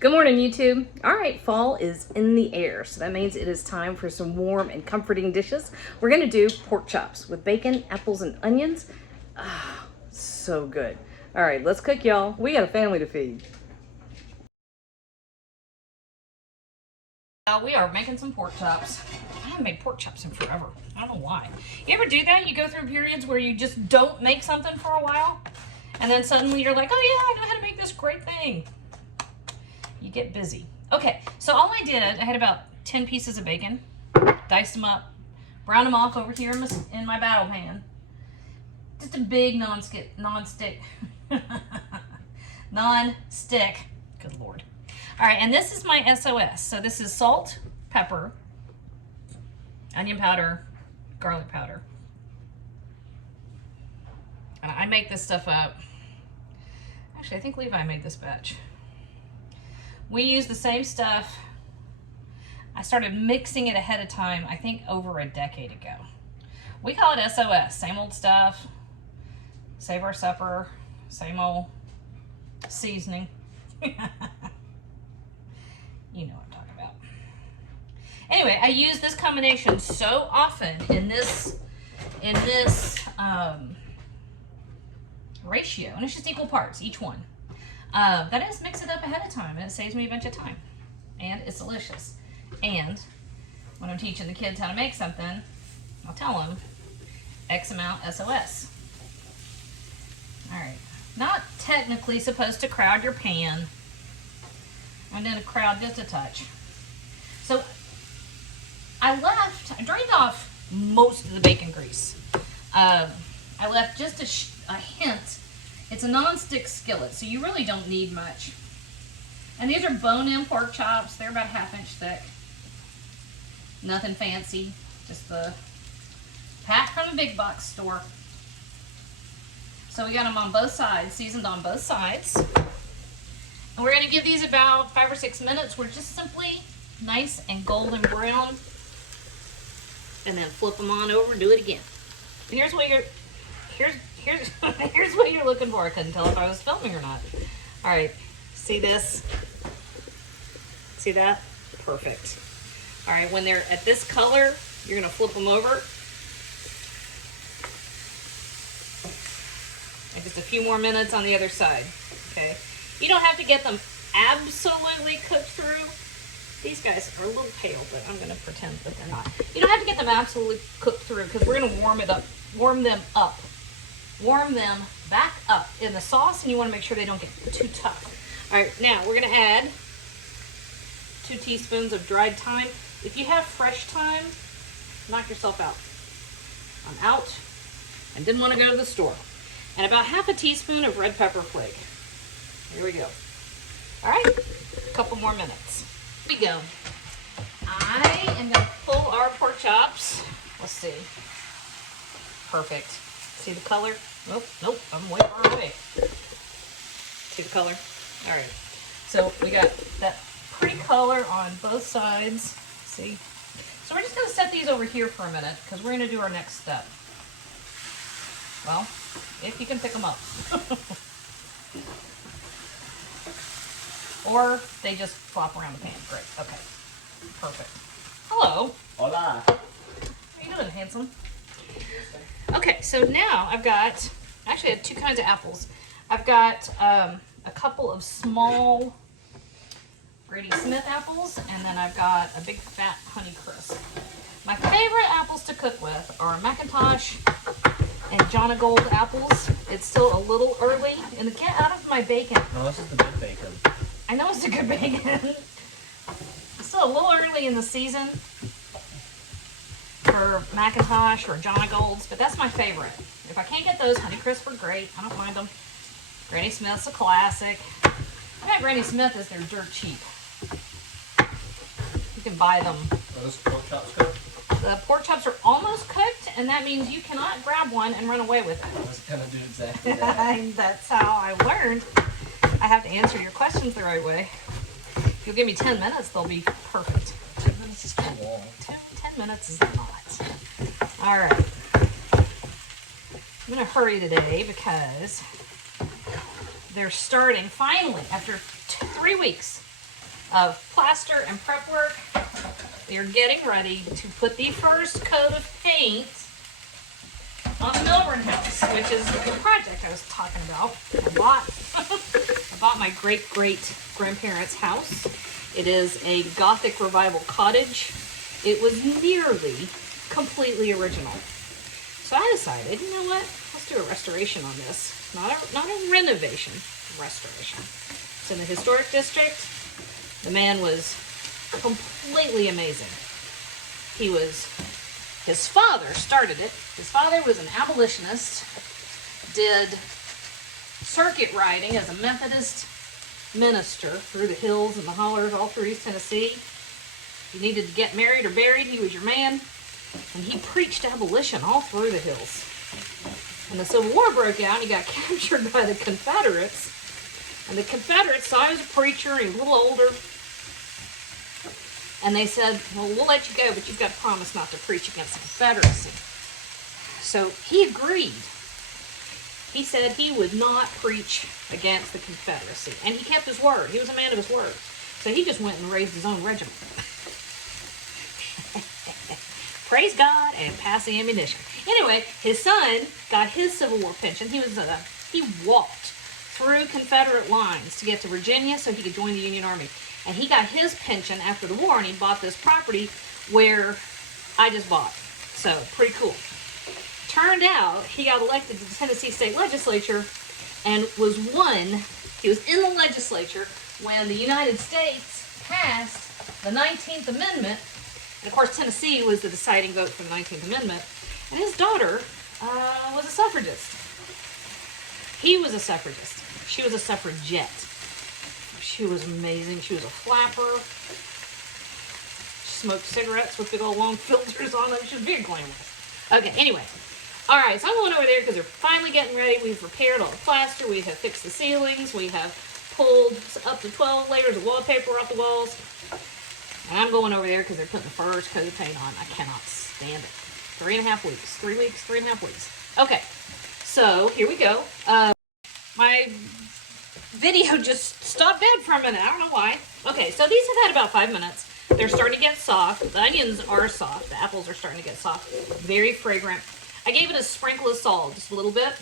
Good morning, YouTube. All right, fall is in the air, so that means it is time for some warm and comforting dishes. We're gonna do pork chops with bacon, apples, and onions. Ah, so good. All right, let's cook, y'all. We got a family to feed. We are making some pork chops. I haven't made pork chops in forever. I don't know why. You ever do that? You go through periods where you just don't make something for a while, and then suddenly you're like, oh yeah, I know how to make this great thing. You get busy. Okay, so all I did, I had about 10 pieces of bacon, diced them up, browned them off over here in my battle pan. Just a big non-stick, good Lord. All right, and this is my SOS. So this is salt, pepper, onion powder, garlic powder. And I make this stuff up. Actually, I think Levi made this batch. We use the same stuff. I started mixing it ahead of time, I think over a decade ago. We call it SOS, same old stuff, save our supper, same old seasoning. You know what I'm talking about. Anyway, I use this combination so often in this ratio, and it's just equal parts, each one. That I just mix it up ahead of time, and it saves me a bunch of time, and it's delicious. And when I'm teaching the kids how to make something, I'll tell them X amount SOS. All right, not technically supposed to crowd your pan. I'm gonna crowd just a touch. So I drained off most of the bacon grease. I left just a hint. It's a non-stick skillet, so you really don't need much. And these are bone-in pork chops. They're about a ½ inch thick. Nothing fancy, just the pack from the big box store. So we got them on both sides, seasoned on both sides. And we're gonna give these about 5 or 6 minutes. We're just simply nice and golden brown. And then flip them on over and do it again. And here's what here's what you're looking for. I couldn't tell if I was filming or not. All right, see this? See that? Perfect. All right, when they're at this color, you're gonna flip them over. And just a few more minutes on the other side, okay? You don't have to get them absolutely cooked through. These guys are a little pale, but I'm gonna pretend that they're not. You don't have to get them absolutely cooked through because we're gonna warm them back up in the sauce, and you want to make sure they don't get too tough. All right, now we're going to add 2 teaspoons of dried thyme. If you have fresh thyme, knock yourself out. I'm out. I didn't want to go to the store. And about ½ teaspoon of red pepper flake. Here we go. All right, a couple more minutes. Here we go. I am going to pull our pork chops. Let's see. Perfect. See the color? Nope, I'm way far away. See the color? All right. So we got that pretty color on both sides. See? So we're just gonna set these over here for a minute because we're gonna do our next step. Well, if you can pick them up. Or they just flop around the pan. Great, okay. Perfect. Hello. Hola. How you doing, handsome? Okay, so now I've got, actually I have 2 kinds of apples. I've got a couple of small Granny Smith apples, and then I've got a big fat Honey Crisp. My favorite apples to cook with are Macintosh and John of Gold apples. It's still a little early, and get out of my bacon. No, this is the good bacon. I know it's a good bacon. It's still a little early in the season for Macintosh or John of Gold's, but that's my favorite. If I can't get those, Honey Crisp are great. I don't mind them. Granny Smith's a classic. I bet Granny Smith is their dirt cheap. You can buy them. Are those pork chops cooked? The pork chops are almost cooked, and that means you cannot grab one and run away with it. I was gonna do exactly that. That's how I learned. I have to answer your questions the right way. If you'll give me 10 minutes, they'll be perfect. 10 minutes is too long. 10 minutes is not. All right. I'm gonna hurry today because they're starting finally after 3 weeks. of plaster and prep work. We are getting ready to put the first coat of paint on the Milburn house, which is the project I was talking about. I bought my great-great-grandparents' house. It is a Gothic revival cottage. It was nearly completely original. So I decided, you know what? Let's do a restoration on this. Not a renovation, restoration. It's in the historic district. The man was completely amazing. His father started it. His father was an abolitionist, did circuit riding as a Methodist minister through the hills and the hollers all through East Tennessee. If you needed to get married or buried, he was your man. And he preached abolition all through the hills. And the Civil War broke out and he got captured by the Confederates. And the Confederates saw he was a preacher and he was a little older. And they said, well, we'll let you go, but you've got to promise not to preach against the Confederacy. So he agreed. He said he would not preach against the Confederacy. And he kept his word. He was a man of his word. So he just went and raised his own regiment. Praise God and pass the ammunition. Anyway, his son got his Civil War pension. He walked through Confederate lines to get to Virginia so he could join the Union Army. And he got his pension after the war, and he bought this property where I just bought. So, pretty cool. Turned out, he got elected to the Tennessee State Legislature and he was in the legislature when the United States passed the 19th Amendment. And of course, Tennessee was the deciding vote for the 19th Amendment. And his daughter was a suffragist. He was a suffragist. She was a suffragette. She was amazing. She was a flapper. She smoked cigarettes with big old long filters on them. She was very glamorous. Okay, anyway. All right, so I'm going over there because they're finally getting ready. We've repaired all the plaster. We have fixed the ceilings. We have pulled up to 12 layers of wallpaper off the walls. And I'm going over there because they're putting the first coat of paint on. I cannot stand it. 3.5 weeks. 3 weeks, 3.5 weeks. Okay, so here we go. My video just stopped dead for a minute. I don't know why. Okay, so these have had about 5 minutes. They're starting to get soft. The onions are soft. The apples are starting to get soft. Very fragrant. I gave it a sprinkle of salt, just a little bit.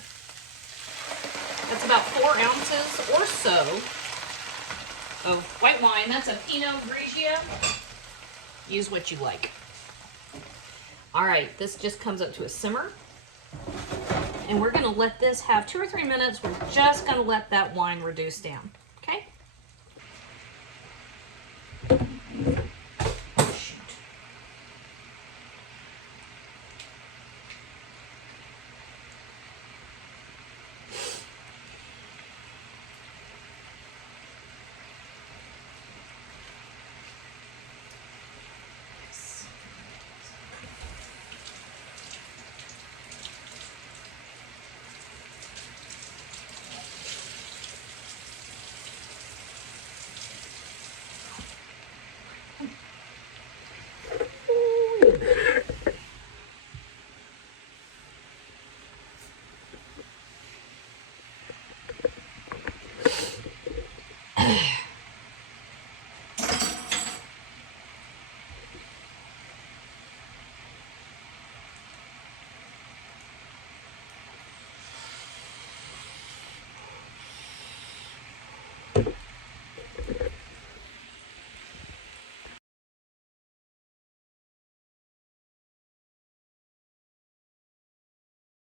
That's about 4 ounces or so of white wine. That's a Pinot Grigio. Use what you like. All right, this just comes up to a simmer. And we're gonna let this have 2 or 3 minutes. We're just gonna let that wine reduce down.